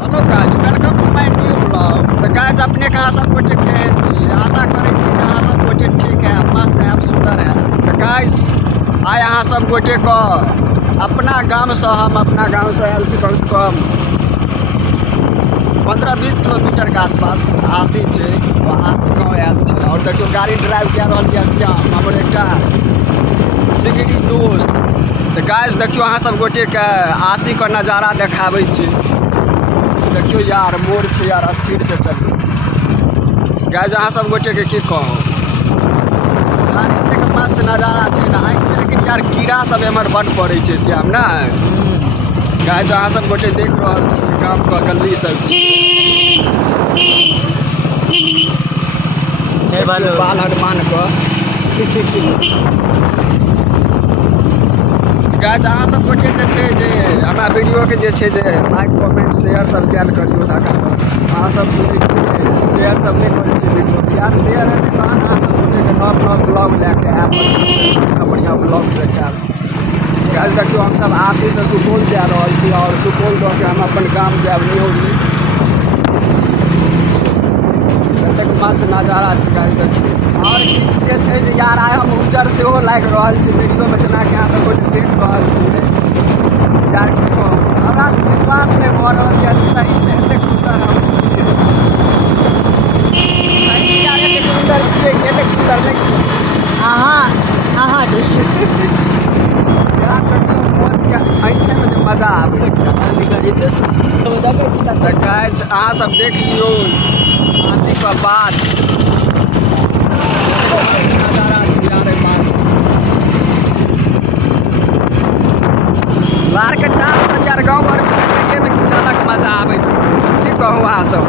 Hello guys, welcome to my new blog. तो guys अपने कहाँ सब गोटे केहन छी? आशा करै छी जे अहाँ सब गोटे ठीक है, मस्त है, सुंदर है। तो गाइस आइ अहाँ सब गोटे को अपना गाँव से हम अपना गाँव से आयल छी कम से कम 15-20 किलोमीटर के आसपास आसी छै। आसी गाँव आयल छी और देखियो गाड़ी ड्राइव कए रहल यऽ श्याम, हमर एकटा जिगरी दोस्त। तो गाइस देखियो अहाँ सब गोटे के आसी का नज़ारा देखाबै छी। देखियो यार मोड़ छै यार, स्थिर से चलियो। गाइस अहाँ सब गोटे के की कहूँ यार, एतेक मस्त नज़ारा छै ना, लेकिन यार कीड़ा सब एम्हर बड पड़ै छै श्याम ना। गाइस अहाँ सब गोटे देख रहल छी गाम के गली सब छी। बाल हनुमान को गाइस अहाँ सब गोटे जे छै जे हमरा वीडियो के जे छै जे लाइक कमेंट शेयर सब कैल करियो ताकि अहाँ सब सुनै छी शेयर सब नहीं करै छी वीडियो यार। शेयर है तहन अहाँ सब गोटे के नव ब्लॉग लेके आएब, बढ़िया ब्लॉग लेके आएब। गाइस देखियो हम सब आसी से सुपौल जा रहल छी और सुपौल दऽ के हम अपन गाम जाएब न्योरी। एतेक मस्त नज़ारा छै गाइस देखियो। और किछु जे छै जे यार आइ हम उज्जर सेहो लागि रहल छी वीडियो में, जेना कि अहाँ सब गोटे देख रहल छियै यार। की कहूँ हमरा विश्वास नहीं भऽ रहल यऽ सही में एतेक सुंदर हम छियै। सही यार एतेक सुंदर छियै कि एतेक सुंदर नहीं छियै अहाँ यार देखियो मोच के ऐठे में जे मजा आबै छै। तऽ गाइस अहाँ सब देख लियौ आसी के बाद नज़ारा छै यार। लार के टाल सब यार गाँव घर में में किछु अलग मजा आबै की कहूँ अहाँ सब।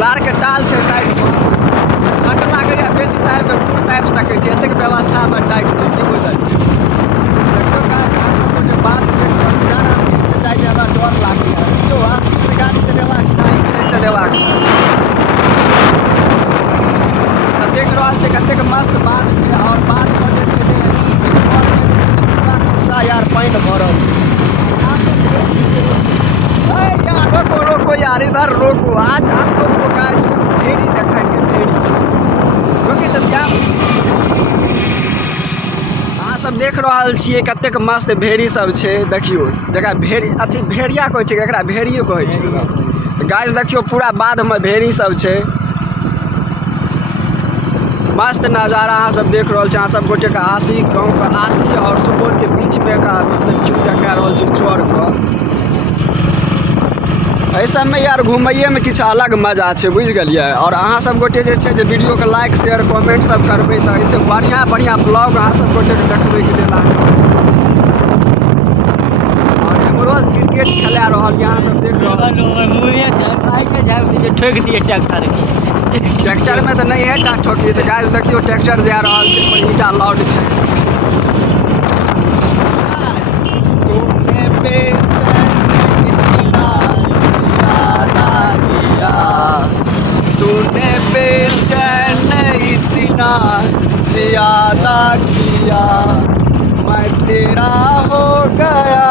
लार के टाल छै साइड में, ठंड लागैए बेसी तऽ आबि कऽ दूर आबि सकै छी, एतेक व्यवस्था में टाइट छै की बुझल। देखियो गाड़ी अहाँ सब गोटे बात देख रहल छी यार, अस्सी से जाइके हमरा डर लागैए। देखियो 80 से गाड़ी चलेबाक चाही कि नहीं चलेबाक चाही। सब देख रहल छै कतेक मस्त बात छै और बात में जे छै पूरा यार पानि भरल छै। यार रोको रोको यार, इधर रोको, आज आप लोग को गाइस भेड़ी दिखाएंगे, भेड़ी रोकी तो श्याम। अहाँ सब देख रहल छियै कतेक मस्त भेड़ी सब छै। देखियो जकरा भेड़ी अथी भेड़िया कहै छै, एकरा भेड़िए कहै छै। गाइस देखियो पूरा बाध में भेड़ी सब छै। मस्त नज़ारा अहाँ सब देख रहल छी। अहाँ सब गोटे के आसी गाँव के आसी और सुपौल के बीच में का मतलब व्यू देखा रहल छी चौर के। एहि सब में यार घूमैये में किछु अलग मजा छै बुझि गेलियै। और अहाँ सब गोटे जे छै जे वीडियो के लाइक शेयर कमेंट सब करबै तऽ इससे बढ़िया बढ़िया ब्लॉग अहाँ सब गोटे के देखबै के लेल। और हमरो क्रिकेट खेला रहल यहाँ सब देख रहल छी। ठोक दिए ट्रैक्टर ट्रैक्टर में तो नहीं है टा ठोकी। तो गाइस देखियो ट्रैक्टर जा रहल छै पर ईटा लौट छै। तूने बेचैन इतना ज्यादा किया, तूने बेचैन इतना ज्यादा किया, मैं तेरा हो गया,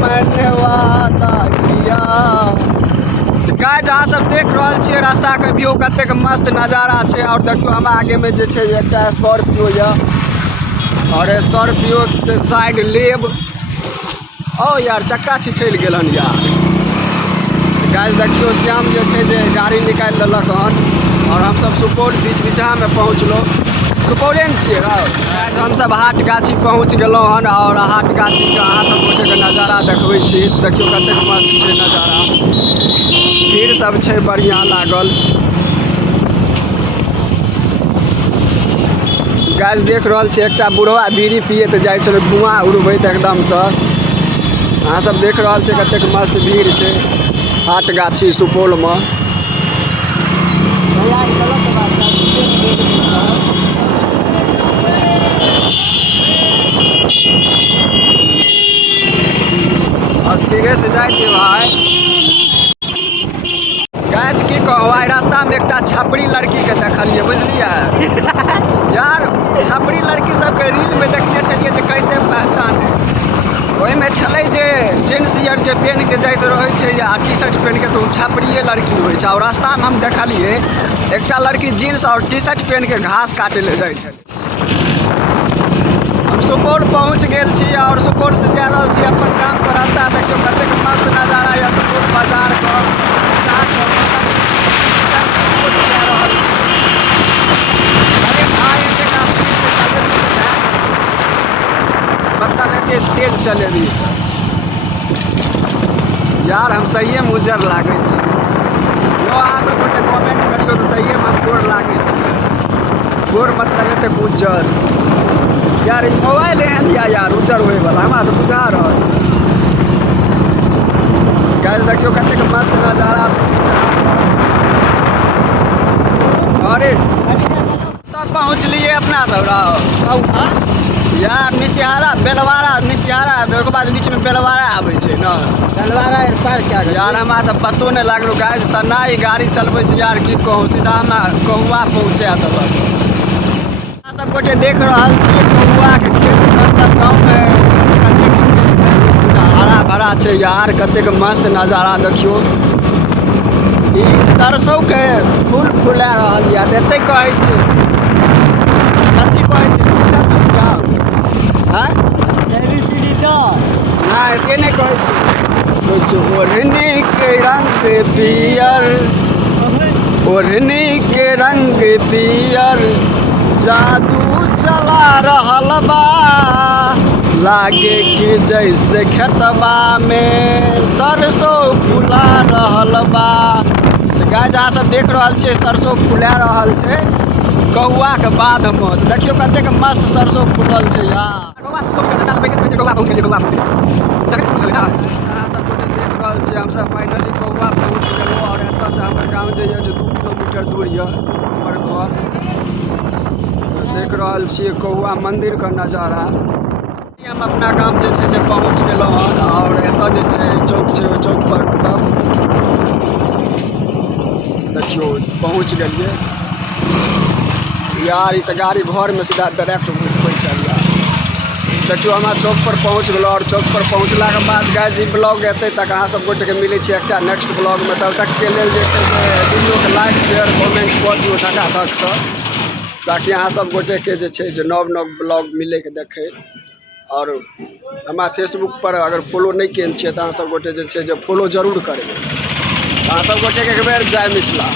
मैंने वादा किया। गाइस अहाँ सब देख रहल छियै रास्ता के व्यू कतेक मस्त नज़ारा छै। और देखियो हम आगे में जे छै एकटा स्कॉर्पियो यऽ और स्कॉर्पियो से साइड लेब। ओ यार चक्का छिछैल गेल हन यार। गाइस देखियो श्याम जे छै जे गाड़ी निकालि लेलक हन और हम सब सुपौल बीच बीचा में पहुँचलो। सुपौले ने छियै गाइस, हम सब हाट गाछी पहुँच गेलहुँ हन और हाट गाछी के अहाँ सब गोटे के नज़ारा देखबै छी। देखियो कतेक मस्त छै नज़ारा, भीड़ सब छै बढ़िया लागल। गाइस देख रहल छी एकटा बुढ़वा बीड़ी पियत जाइ छै धुआं उड़बैत एकदम से। अहाँ सब देख रहल छी कतेक मस्त भीड़ छै हाट गाछी सुपौल में। स्थिरे से जाए दियो भाई। गाइस की कहूँ आइ रास्ता में एकटा छपरी लड़की के देखलिए बुझलिए यार। छपरी लड़की सबके रील में देखने छलिए तो कैसे पहचाने ओहिमे छलै जे जीन्स शर्ट जे पहन के जाइत रहै छै या टी शर्ट पहन के, तो ओ छपरिये लड़की होइ छै। और रास्तामे हम देखलिए एकटा लड़की जीन्स और टी शर्ट पहन के घास काटे ले जाइ छै। हम सुपौल पहुँच गेल छी और सुपौल से जा रहल छी अपन गाम के रास्ता। देखियो कतेक मस्त नजारा या सुपौल बाजार के मतलब एते तेज चलेली यार, हम सहिए में उज्जर लागे छी। यो अहाँ सब गोटे कमेंट करियो तो सहिए में गोर लागे छी। गोर मतलब एते उज्जर यार, मोबाइल एहन यार उज्जर होए वाला हमरा तो बुझा रहल। गाइस देखियो कतेक मस्त नजारा। अरे तब पहुँचलिए अपना सब यार निसियारा बेलवारा, निसियारा ओकर बाद बीच में बेलवारा आबै छै न। बेलवारा पार क्या यार, हमरा तो पतो नहीं लागलो गाइस। तना ही गाड़ी चलबै छै यार, की कहूँ सीधा हमरा कहुआ पहुँचा देलक। सब गोटे देख रहल छियै कहुआ के खेत, मतलब गाँव में कतेक हरा भरा छै यार, कतेक मस्त नजारा देखियो। ई सरसों के फूल फुला रहल यार, एते कहै छै कथी कहै छै नहीं से नहीं कहै छै। ओढ़नी के रंग पियर, ओढ़नी के रंग पियर जादू चला रहल बा, लागे कि जैसे खेतबा में सरसों फुला रहल बा। तो गाइस अहाँ सब देख रहल छियै सरसों फुला रहल छै कौआ के बाद में। तो देखियो कतेक मस्त सरसों फूलल छै यार। अहाँ सब गोटे देख रहल छियै हम सब फाइनली कौआ पहुँच गेलहुँ। और एतऽ से हमर गाँव जे यऽ 2 किलोमीटर दूर यऽ हमर घर। देख रहल छियै कौआ मंदिर का नजारा। हम अपना गाँव जे छै जे पहुँच गेलहुँ हन। और एतऽ जे छै चौक छै, ओहि चौक पर देखियो पहुँच गेलिए यार। ई तो गाड़ी घर में सीधा डायरेक्ट घुसबै चल यार। देखियो हमरा चौक पर पहुँच गेलो। और चौक पर पहुँचला के बाद गाइस ई ब्लॉग एते तक अहाँ सब गोटे के मिले छै एकटा नेक्स्ट ब्लॉग में। तब तक के लेल जे छै वीडियो के लाइक शेयर कमेंट कऽ दियौ धकाधक से, ताकि अहाँ सब गोटे के जे छै जे नव नव ब्लॉग मिले के देखे। और हमरा फेसबुक पर अगर फॉलो नहीं केने छियै तो अहाँ सब गोटे जे छै जे फॉलो जरूर करबै। अहाँ सब गोटे के एक बेर जय मिथिला।